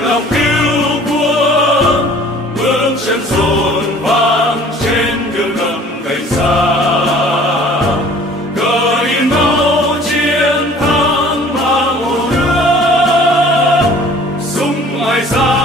lòng cứu quốc, bước chân rộn vang trên đường ngập ngày xa. Cờ in máu chiến thắng mang hồn nước, súng ai ra